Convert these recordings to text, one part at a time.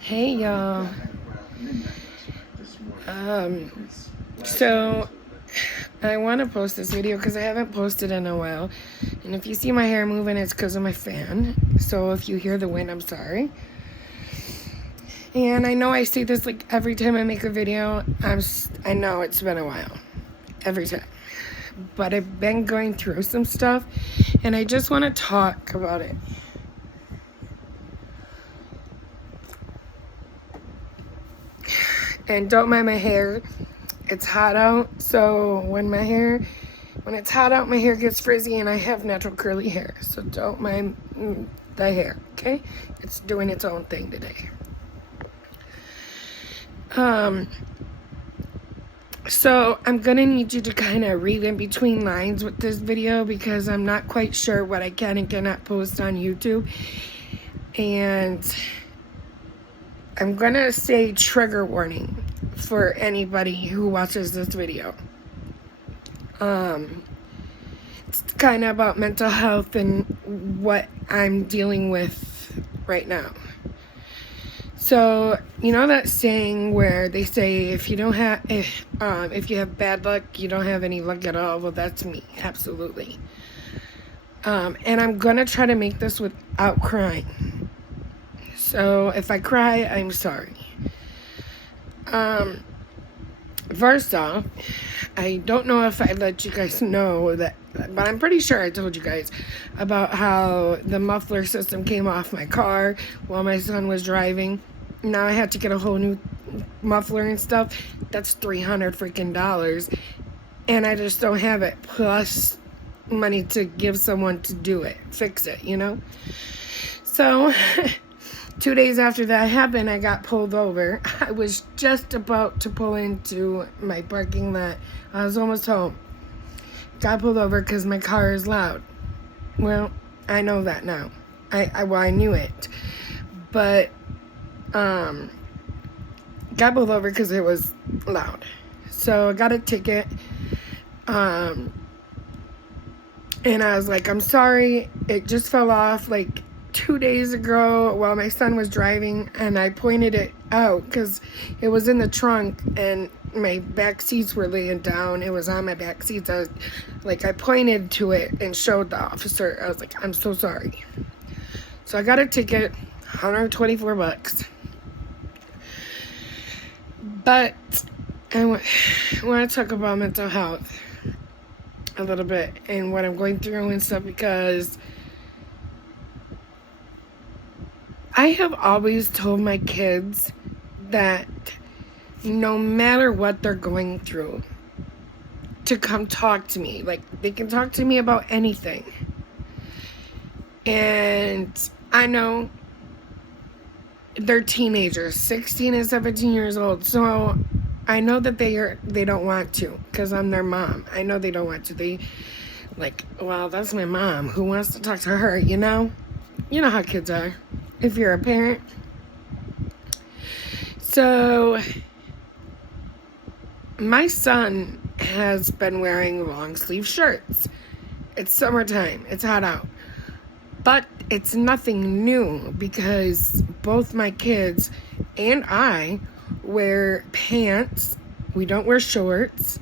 Hey y'all. So I want to post this video because I haven't posted in a while. And if you see my hair moving, it's because of my fan. So if you hear the wind, I'm sorry. And I know I say this like every time I make a video. I know it's been a while. Every time. But I've been going through some stuff. And I just want to talk about it. And don't mind my hair. It's hot out, so when it's hot out, my hair gets frizzy, and I have natural curly hair. So don't mind the hair, okay? It's doing its own thing today. So I'm gonna need you to kind of read in between lines with this video because I'm not quite sure what I can and cannot post on YouTube. And I'm gonna say trigger warning for anybody who watches this video. It's kind of about mental health and what I'm dealing with right now. So, you know that saying where they say if you have bad luck, you don't have any luck at all? Well, that's me, absolutely. And I'm gonna try to make this without crying. So if I cry, I'm sorry. First off, I don't know if I let you guys know that, but I'm pretty sure I told you guys about how the muffler system came off my car while my son was driving. Now I had to get a whole new muffler and stuff. That's $300 freaking dollars, and I just don't have it. Plus money to give someone to do it, fix it, you know? So 2 days after that happened, I got pulled over. I was just about to pull into my parking lot. I was almost home. Got pulled over because my car is loud. Well, I know that now. I knew it. But, got pulled over because it was loud. So I got a ticket. And I was like, I'm sorry. It just fell off, like, 2 days ago while my son was driving, and I pointed it out because it was in the trunk and my back seats were laying down. It was on my back seats. I pointed to it and showed the officer. I was like, I'm so sorry. So I got a ticket, $124. But I want to talk about mental health a little bit and what I'm going through and stuff, because I have always told my kids that no matter what they're going through, to come talk to me. Like, they can talk to me about anything. And I know they're teenagers, 16 and 17 years old. So I know that they don't want to, because I'm their mom. I know they don't want to. They like, well, that's my mom. Who wants to talk to her, you know? You know how kids are. If you're a parent. So my son has been wearing long sleeve shirts. It's summertime. It's hot out. But it's nothing new because both my kids and I wear pants. We don't wear shorts.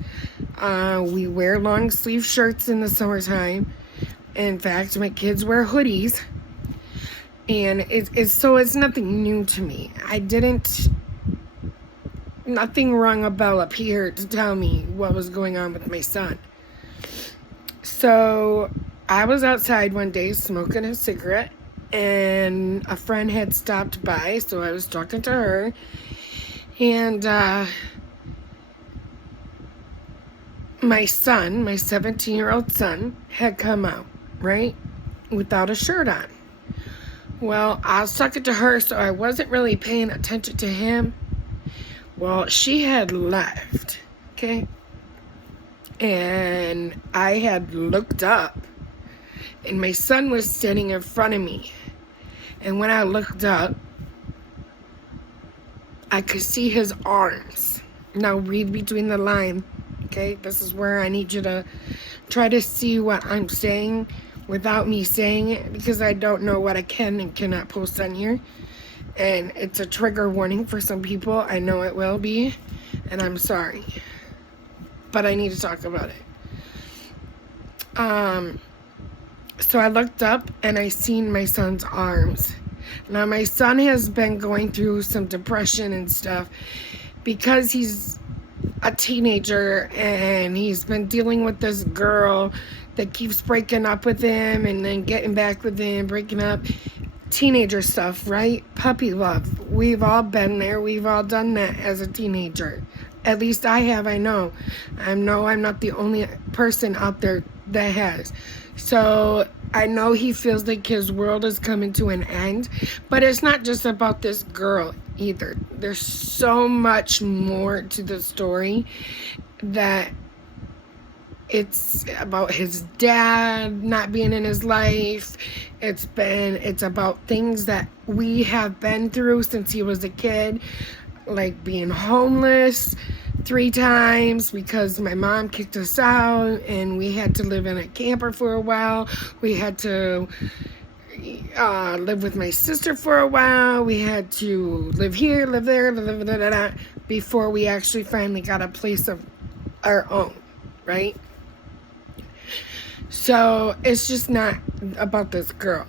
We wear long sleeve shirts in the summertime. In fact, my kids wear hoodies. And it's nothing new to me. Nothing rung a bell up here to tell me what was going on with my son. So I was outside one day smoking a cigarette, and a friend had stopped by, so I was talking to her. And my son, my 17-year-old son, had come out, right, without a shirt on. Well, I was talking to her, so I wasn't really paying attention to him. Well, she had left, okay? And I had looked up, and my son was standing in front of me. And when I looked up, I could see his arms. Now read between the line, okay? This is where I need you to try to see what I'm saying without me saying it, because I don't know what I can and cannot post on here. And it's a trigger warning for some people. I know it will be. And I'm sorry. But I need to talk about it. So I looked up and I seen my son's arms. Now my son has been going through some depression and stuff because he's a teenager and he's been dealing with this girl that keeps breaking up with him and then getting back with him, breaking up. Teenager stuff, right? Puppy love. We've all been there. We've all done that as a teenager. At least I have, I know. I'm not the only person out there that has. So I know he feels like his world is coming to an end. But it's not just about this girl either. There's so much more to the story that it's about his dad not being in his life. It's about things that we have been through since he was a kid, like being homeless 3 times because my mom kicked us out and we had to live in a camper for a while. We had to live with my sister for a while. We had to live here, live there, before we actually finally got a place of our own, right? So it's just not about this girl.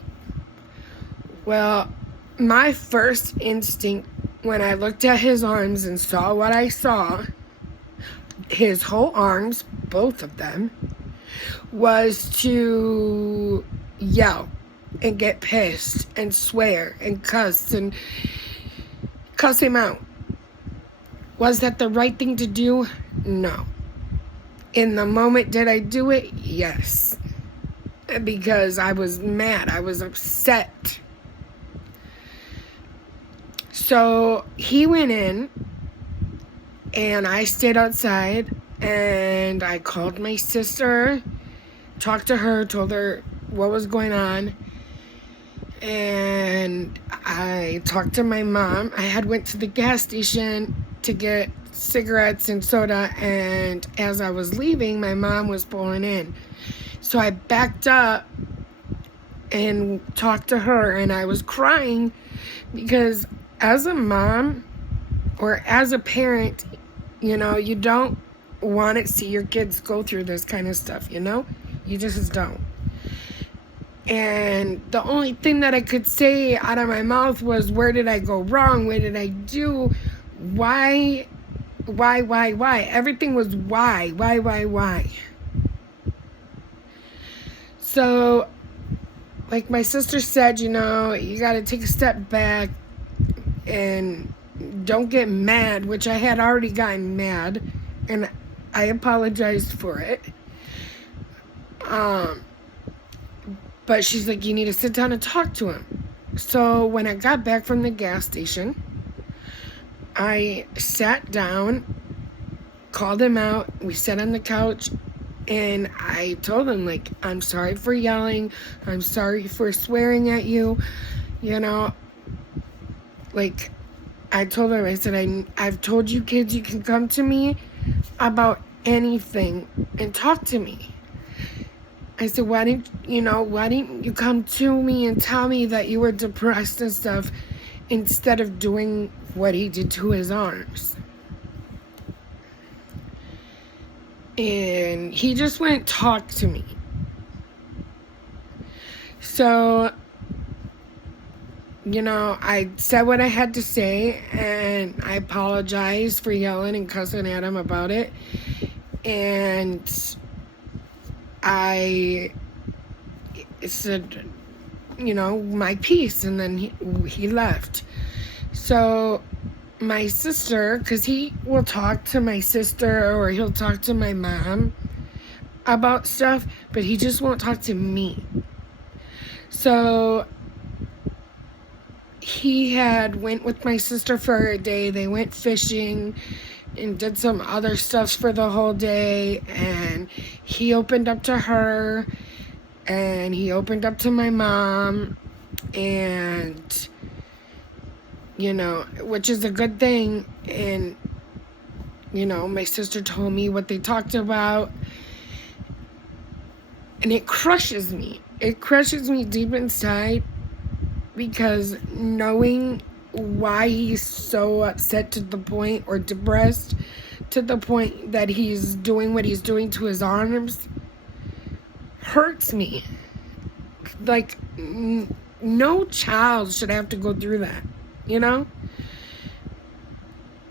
Well, my first instinct when I looked at his arms and saw what I saw, his whole arms, both of them, was to yell and get pissed and swear and cuss and cuss him out. Was that the right thing to do? No. In the moment, did I do it? Yes. Because I was mad. I was upset. So he went in, and I stayed outside, and I called my sister, talked to her, told her what was going on, and I talked to my mom. I had went to the gas station to get cigarettes and soda, and as I was leaving, my mom was pulling in. So I backed up and talked to her, and I was crying because as a mom or as a parent, you know, you don't want to see your kids go through this kind of stuff, you know? You just don't. And the only thing that I could say out of my mouth was, where did I go wrong? What did I do? Why? Everything was why? So, like my sister said, you know, you got to take a step back and don't get mad, which I had already gotten mad, and I apologized for it. But she's like, you need to sit down and talk to him. So when I got back from the gas station, I sat down, called him out, we sat on the couch, and I told him, like, I'm sorry for yelling, I'm sorry for swearing at you, you know, like, I told him, I said, I've told you kids you can come to me about anything and talk to me. I said, why didn't you come to me and tell me that you were depressed and stuff instead of doing what he did to his arms? And he just wouldn't talk to me. So, you know, I said what I had to say, and I apologized for yelling and cussing at him about it. And I said, you know, my piece, and then he left. So my sister, because he will talk to my sister or he'll talk to my mom about stuff, but he just won't talk to me. So he had went with my sister for a day. They went fishing and did some other stuff for the whole day, and he opened up to her and he opened up to my mom, and you know, which is a good thing. And you know, my sister told me what they talked about, and it crushes me deep inside, because knowing why he's so upset to the point, or depressed to the point that he's doing what he's doing to his arms, hurts me. Like, no child should have to go through that, you know?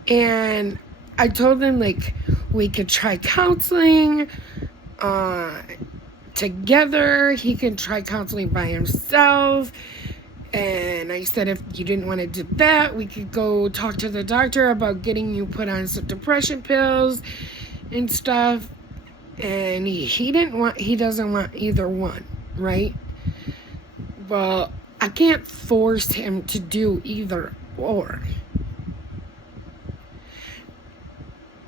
And I told him, like, we could try counseling together. He can try counseling by himself. And I said, if you didn't want to do that, we could go talk to the doctor about getting you put on some depression pills and stuff. And he doesn't want either one, right? Well, I can't force him to do either or.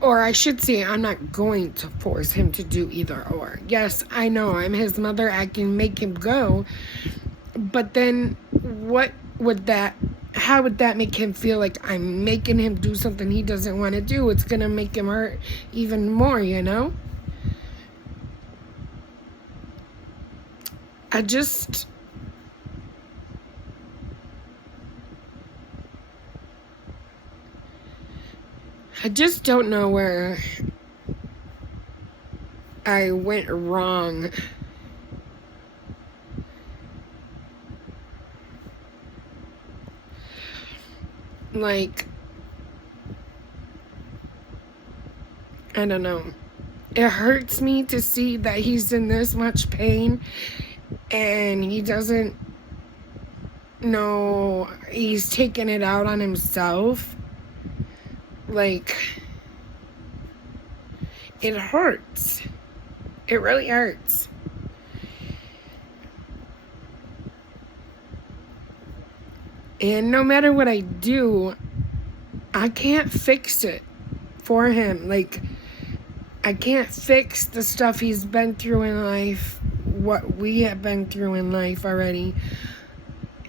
Or I should say, I'm not going to force him to do either or. Yes, I know, I'm his mother, I can make him go. But then how would that make him feel? Like I'm making him do something he doesn't want to do? It's going to make him hurt even more, you know? I just don't know where I went wrong. Like, I don't know. It hurts me to see that he's in this much pain and he doesn't know he's taking it out on himself. Like, it hurts. It really hurts. And no matter what I do, I can't fix it for him. Like, I can't fix the stuff he's been through in life, what we have been through in life already.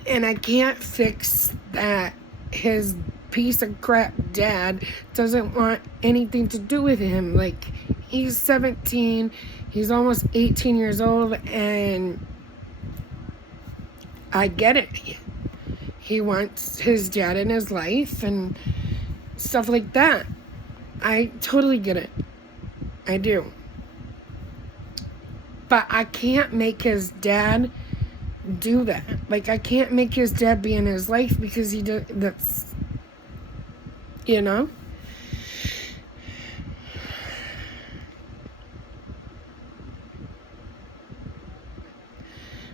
And I can't fix that his piece of crap dad doesn't want anything to do with him. Like, he's 17, he's almost 18 years old, and I get it. He wants his dad in his life and stuff like that. I totally get it. I do. But I can't make his dad do that. Like, I can't make his dad be in his life because that's, you know?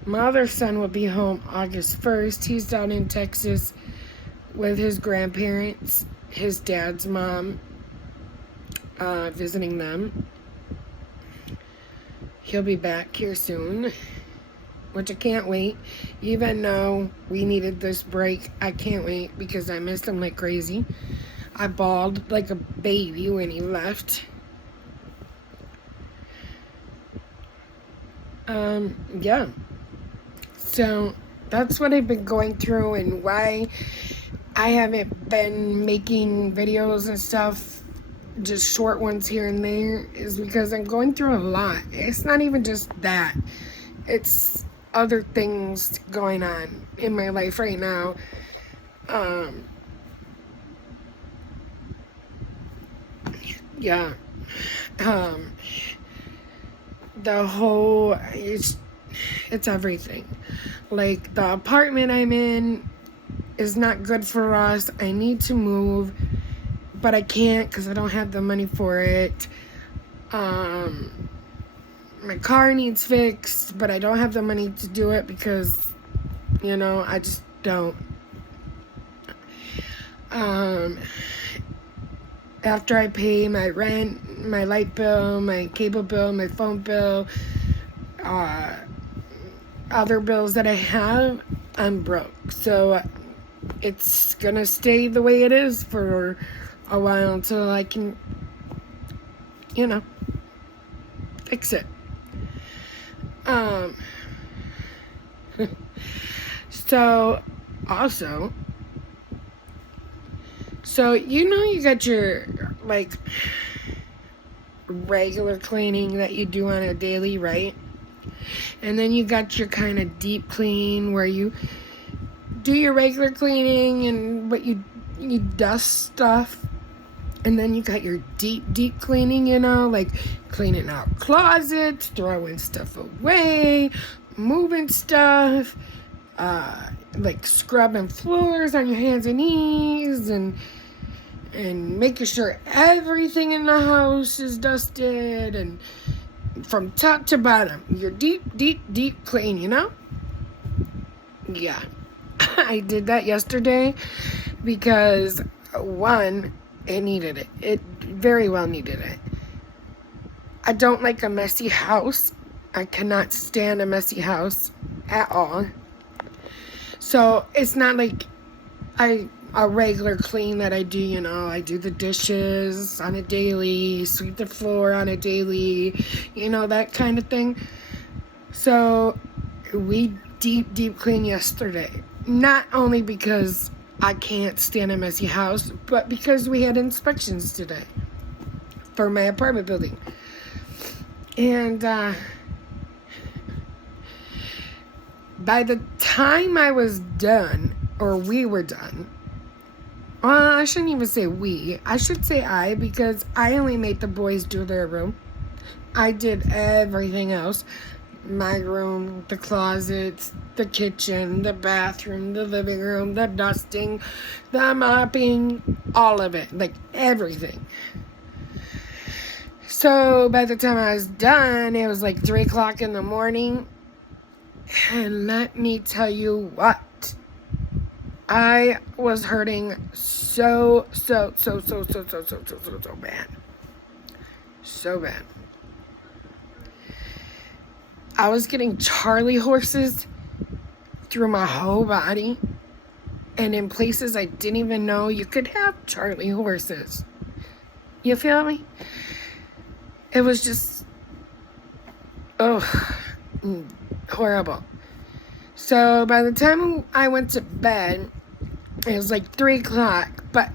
My other son will be home August 1st. He's down in Texas with his grandparents, his dad's mom, visiting them. He'll be back here soon, which I can't wait. Even though we needed this break, I can't wait because I missed him like crazy. I bawled like a baby when he left. Yeah. So that's what I've been going through, and why I haven't been making videos and stuff, just short ones here and there, is because I'm going through a lot. It's not even just that. It's other things going on in my life right now. Yeah. The whole, it's everything. Like, the apartment I'm in is not good for us. I need to move, but I can't because I don't have the money for it. My car needs fixed, but I don't have the money to do it because, you know, I just don't. After I pay my rent, my light bill, my cable bill, my phone bill, other bills that I have, I'm broke. So it's gonna stay the way it is for a while until I can, you know, fix it. So also, so you know, you got your like regular cleaning that you do on a daily, right? And then you got your kind of deep clean where you do your regular cleaning and what you dust stuff. And then you got your deep cleaning, you know, like cleaning out closets, throwing stuff away, moving stuff, like scrubbing floors on your hands and knees, and making sure everything in the house is dusted, and from top to bottom, your deep clean, you know? Yeah. I did that yesterday because, one, it needed it. It very well needed it. I don't like a messy house. I cannot stand a messy house at all. So it's not like a regular clean that I do, you know. I do the dishes on a daily, sweep the floor on a daily, you know, that kind of thing. So we deep clean yesterday. Not only because I can't stand a messy house, but because we had inspections today for my apartment building. And by the time I was done, or we were done, I shouldn't even say we. I should say I, because I only made the boys do their room. I did everything else. My room, the closets, the kitchen, the bathroom, the living room, the dusting, the mopping, all of it. Like, everything. So, by the time I was done, it was like 3 o'clock in the morning. And let me tell you what. I was hurting so bad. So bad. I was getting Charlie horses through my whole body, and in places I didn't even know you could have Charlie horses. You feel me? It was just, horrible. So by the time I went to bed, it was like 3 o'clock, but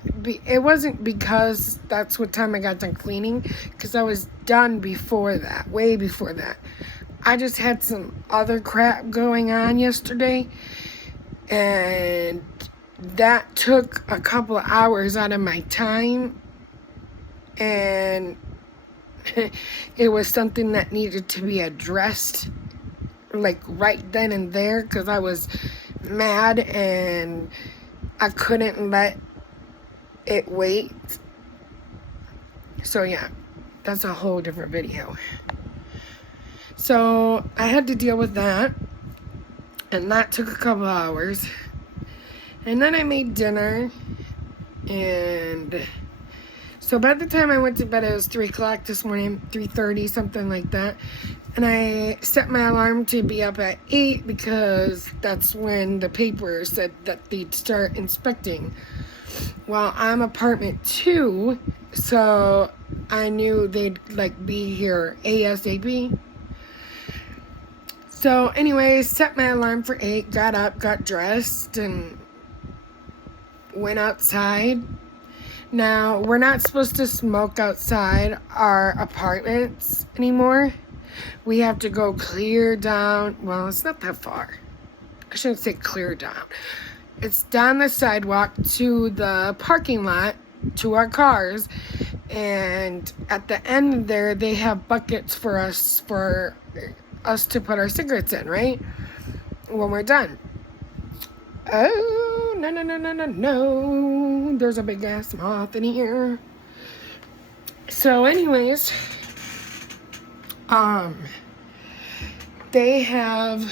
it wasn't because that's what time I got done cleaning, because I was done before that, way before that. I just had some other crap going on yesterday, and that took a couple of hours out of my time, and it was something that needed to be addressed, like right then and there, because I was mad and I couldn't let it wait. So yeah, that's a whole different video. So I had to deal with that, and that took a couple hours. And then I made dinner, and so by the time I went to bed, it was 3 o'clock this morning, 3:30, something like that. And I set my alarm to be up at 8 because that's when the paper said that they'd start inspecting. Well, I'm apartment 2, so I knew they'd like be here ASAP. So anyways, set my alarm for 8, got up, got dressed, and went outside. Now, we're not supposed to smoke outside our apartments anymore. We have to go clear down. Well, it's not that far. I shouldn't say clear down. It's down the sidewalk to the parking lot, to our cars. And at the end there, they have buckets for us to put our cigarettes in, right? When we're done. Oh, no. There's a big ass moth in here. So anyways, they have,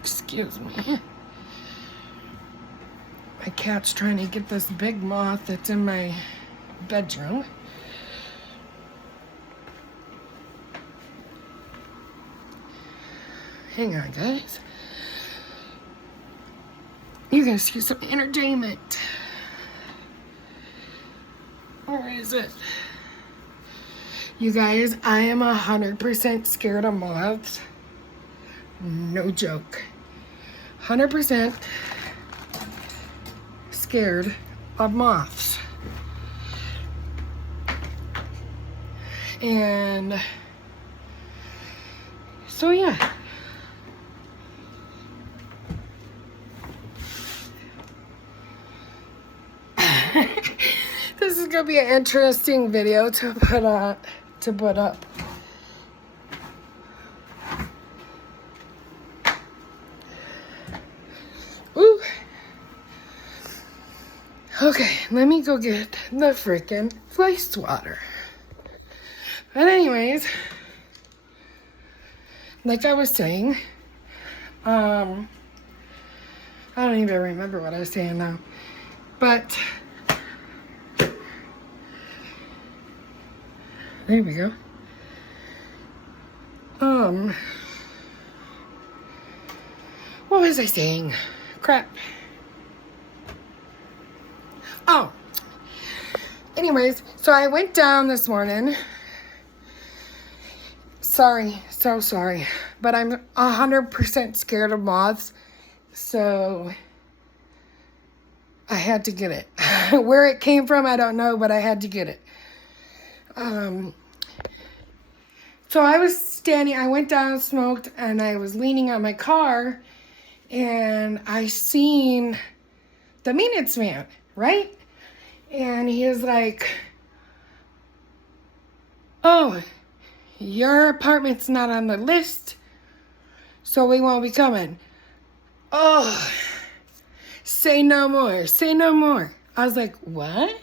excuse me. My cat's trying to get this big moth that's in my bedroom. Hang on, guys. You're gonna see some entertainment. Where is it? You guys, I am 100% scared of moths. No joke. 100% scared of moths. And So yeah. This is gonna be an interesting video to put up. Ooh. Okay, let me go get the freaking fly swatter. But anyways, like I was saying, I don't even remember what I was saying now. But there we go. What was I saying? Crap. Oh. Anyways, so I went down this morning. Sorry, so sorry. But I'm 100% scared of moths. So I had to get it. Where it came from, I don't know, but I had to get it. So I went down, smoked, and I was leaning on my car, and I seen the maintenance man, right? And he was like, oh, your apartment's not on the list, so we won't be coming. Oh, say no more, say no more. I was like, what?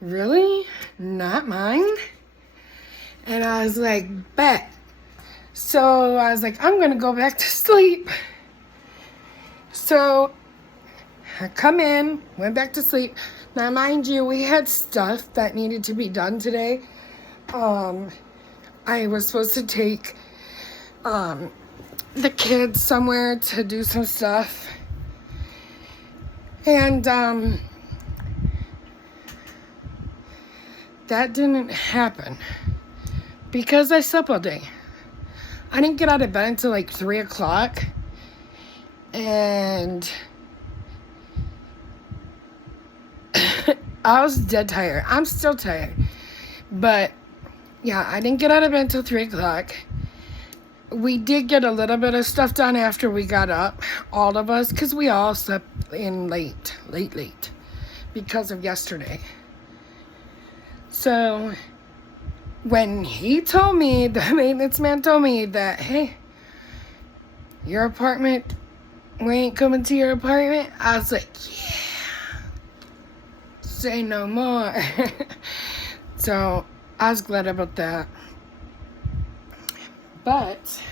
Really? Not mine? And I was like, bet. So I was like, I'm going to go back to sleep. So I come in, went back to sleep. Now, mind you, we had stuff that needed to be done today. I was supposed to take the kids somewhere to do some stuff. And that didn't happen because I slept all day. I didn't get out of bed until like 3 o'clock. And I was dead tired. I'm still tired. But yeah, I didn't get out of bed until 3 o'clock. We did get a little bit of stuff done after we got up, all of us, because we all slept in late, because of yesterday. So when he told me, the maintenance man told me that, hey, your apartment, we ain't coming to your apartment, I was like, yeah, say no more. So I was glad about that. But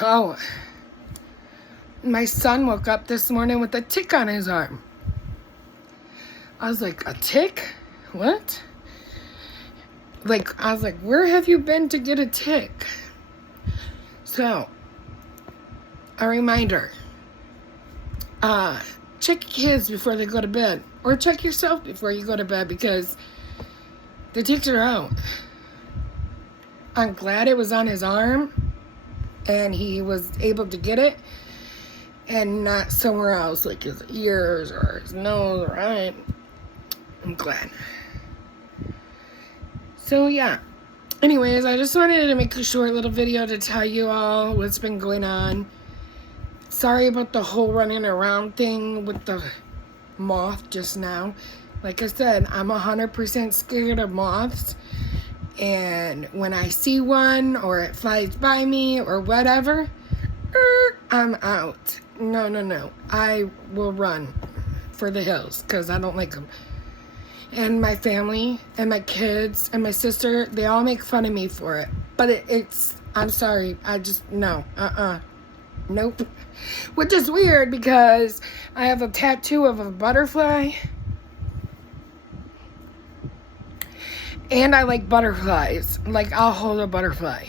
oh, my son woke up this morning with a tick on his arm. I was like, a tick? What? I was like, where have you been to get a tick? So, a reminder. Check your kids before they go to bed. Or check yourself before you go to bed because the ticks are out. I'm glad it was on his arm and he was able to get it and not somewhere else like his ears or his nose, right? I'm glad. So yeah. Anyways, I just wanted to make a short little video to tell you all what's been going on. Sorry about the whole running around thing with the moth just now. Like I said, I'm 100% scared of moths. And when I see one or it flies by me or whatever, I'm out. No. I will run for the hills because I don't like them. And my family and my kids and my sister, they all make fun of me for it. But I'm sorry. I just, no. Nope. Which is weird because I have a tattoo of a butterfly. And I like butterflies. Like, I'll hold a butterfly.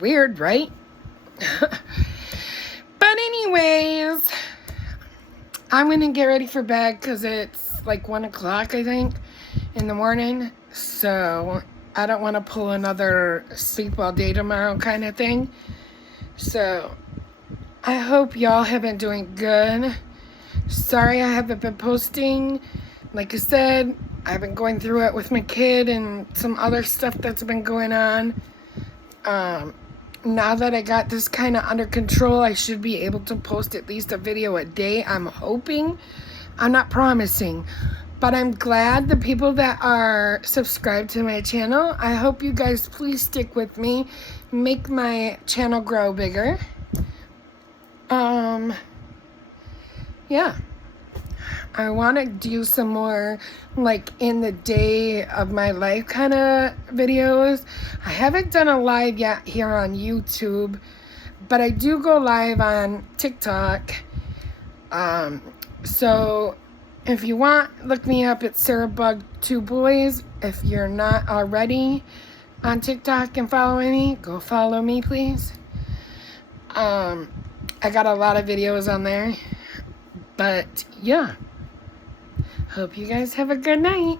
Weird, right? But anyways, I'm going to get ready for bed because it's like 1 o'clock, I think, in the morning. So I don't want to pull another sleep all day tomorrow kind of thing. So I hope y'all have been doing good. Sorry I haven't been posting. Like I said, I've been going through it with my kid and some other stuff that's been going on. Now that I got this kind of under control, I should be able to post at least a video a day. I'm hoping. I'm not promising. But I'm glad the people that are subscribed to my channel. I hope you guys please stick with me. Make my channel grow bigger. Yeah. I want to do some more like in the day of my life kind of videos. I haven't done a live yet here on YouTube, but I do go live on TikTok. So if you want, look me up at SarahBug2Boys. If you're not already on TikTok and following me, go follow me, please. I got a lot of videos on there. But yeah. Hope you guys have a good night.